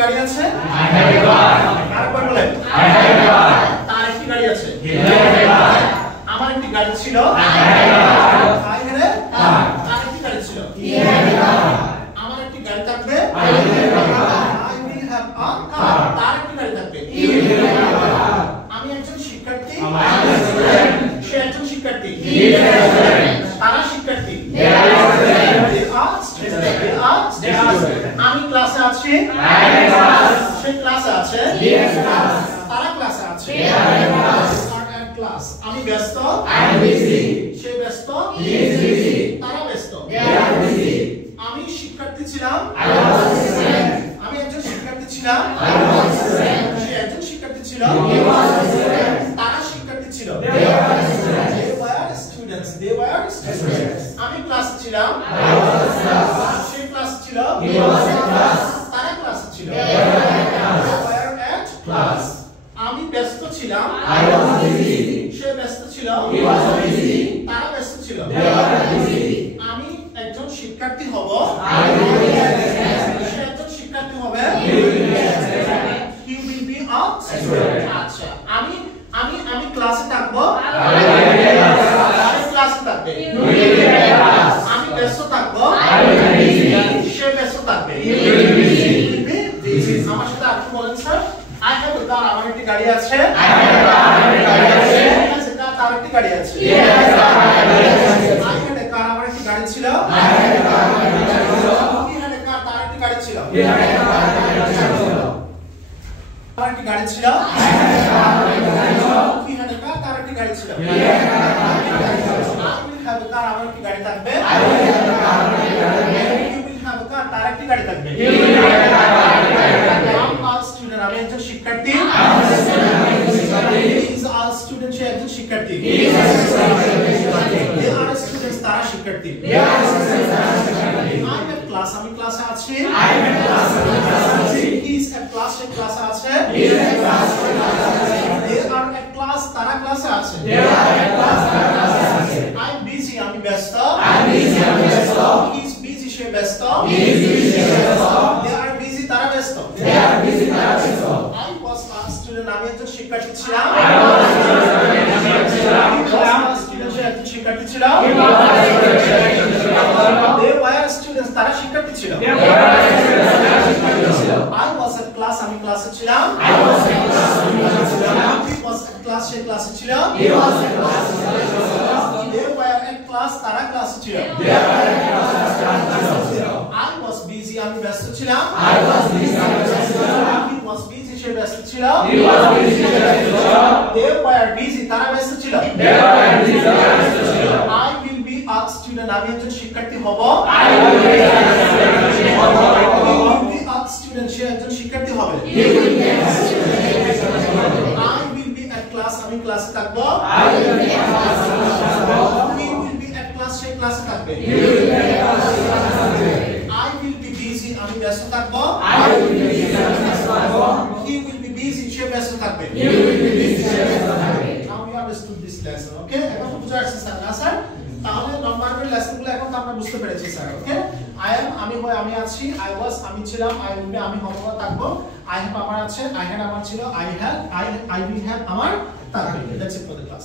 গাড়ি আছে I have a car. আরেকবার বলেন I have a car. তার একটি গাড়ি আছে He has a car. আমার একটি গাড়ি ছিল I have a car. তাই হলে তার একটি গাড়ি ছিল He has a car. আমার একটি গাড়ি থাকবে I will have a car. I will have a car তার একটি গাড়ি থাকবে He will have a car. আমি একজন শিক্ষার্থী I am a student. সে একজন শিক্ষার্থী He is a student. তারা শিক্ষার্থী They are students. They are students. They are students. আমি ক্লাসে আছি I am in class. সে ক্লাসে আছে He is in class. তারা ক্লাসে আছে They are in class. Are at class আমি ব্যস্ত I am busy. সে ব্যস্ত He is busy. তারা ব্যস্ত They are busy. আমি শিক্ষার্থী ছিলাম I was a student. আমি একজন শিক্ষার্থী ছিলাম I was a student. সে একজন শিক্ষার্থী ছিল He was a student. তারা শিক্ষার্থী ছিল They were students. They were students. They were students. আমি ক্লাসে ছিলাম I was in class. সে ক্লাসে ছিল He was in class. তারা ক্লাসে ছিল They were in class. They were at Class. আমি ব্যস্ত ছিলাম I was busy. সে ব্যস্ত ছিল He was busy. তারা ব্যস্ত ছিল They were busy. আমি একজন শিক্ষার্থী হব I will be a student. সে একজন শিক্ষার্থী হবে He will be a student. he will be a Student. আচ্ছা আমি আমি ক্লাসে থাকবো I will be in class. আমি ক্লাসে থাকবে He will be in class. আমি ব্যস্ত থাকবো I will be busy. সে ব্যস্ত থাকবে He will be busy. He will be busy. আমার সাথে আপনি বলেন sir I have a car আমার একটি গাড়ি আছে I have a car. I have a car. He has a car তার একটি গাড়ি আছে He has a car. I have a car. I had a car আমার একটি গাড়ি ছিল I had a car. I have a car. He had a car তার একটি গাড়ি ছিল He had a car. I have a car. তার একটি গাড়ি ছিল I had a car. I have a car. He had a car তার একটি গাড়ি ছিল He had a car. I have a car. I will have a car আমার একটি গাড়ি থাকবে I will have a car. I have a car. He will have a car তার একটি গাড়ি থাকবে He will have a car. I have a car. I'm a student আমি একজন শিক্ষার্থী I am a student. I am a student. He is a student সে একজন শিক্ষার্থী He is a student. They are students তারা শিক্ষার্থী They are students. They are students. I'm at class আমি ক্লাসে আছি I am in class. I am in class. He is at class সে ক্লাসে আছে He is in class. They are at class তারা ক্লাসে আছে They are in class. I'm busy আমি ব্যস্ত I am busy. I am ব্যস্ত. He is busy সে ব্যস্ত He is busy. He is ব্যস্ত. They are busy তারা ব্যস্ত They are busy. They are ব্যস্ত. I was a student আমি একজন শিক্ষার্থী ছিলাম I was a student. I am a student সে একজন শিক্ষার্থী ছিল He was a student. They were students তারা শিক্ষার্থী ছিল They were students. I was at class আমি ক্লাসে ছিলাম I was in class. He was at class সে ক্লাসে ছিল He was in class. They were at class তারা ক্লাসে ছিল They were in class. I was busy আমি ব্যস্ত ছিলাম I was busy. I am ব্যস্ত. He was busy সে ব্যস্ত ছিল He was busy. He was ব্যস্ত. They were busy তারা ব্যস্ত ছিল They were busy. They were ব্যস্ত. I will be a student আমি একজন শিক্ষার্থী হব I will be a He will be a student সে একজন শিক্ষার্থী হবে He will be a student. I will be at class আমি ক্লাসে থাকব I will be a class. He will be at class সে ক্লাসে থাকবে He will be a class. I will be busy আমি ব্যস্ত থাকব I will be busy. I am ব্যস্ত. He will be busy সে ব্যস্ত থাকবে He will be busy. He is ব্যস্ত. Now we understood this lesson okay এখন তো বুঝা যাচ্ছে স্যার না স্যার তাহলে নম্বরের লেসনগুলো এখন তো আমরা বুঝতে পেরেছি স্যার ওকে I am আমি হয় আমি আছি I was আমি ছিলাম I will be আমি হব থাকবো I have আমার আছে I had আমার ছিল I will have আমার থাকবে that's it for the class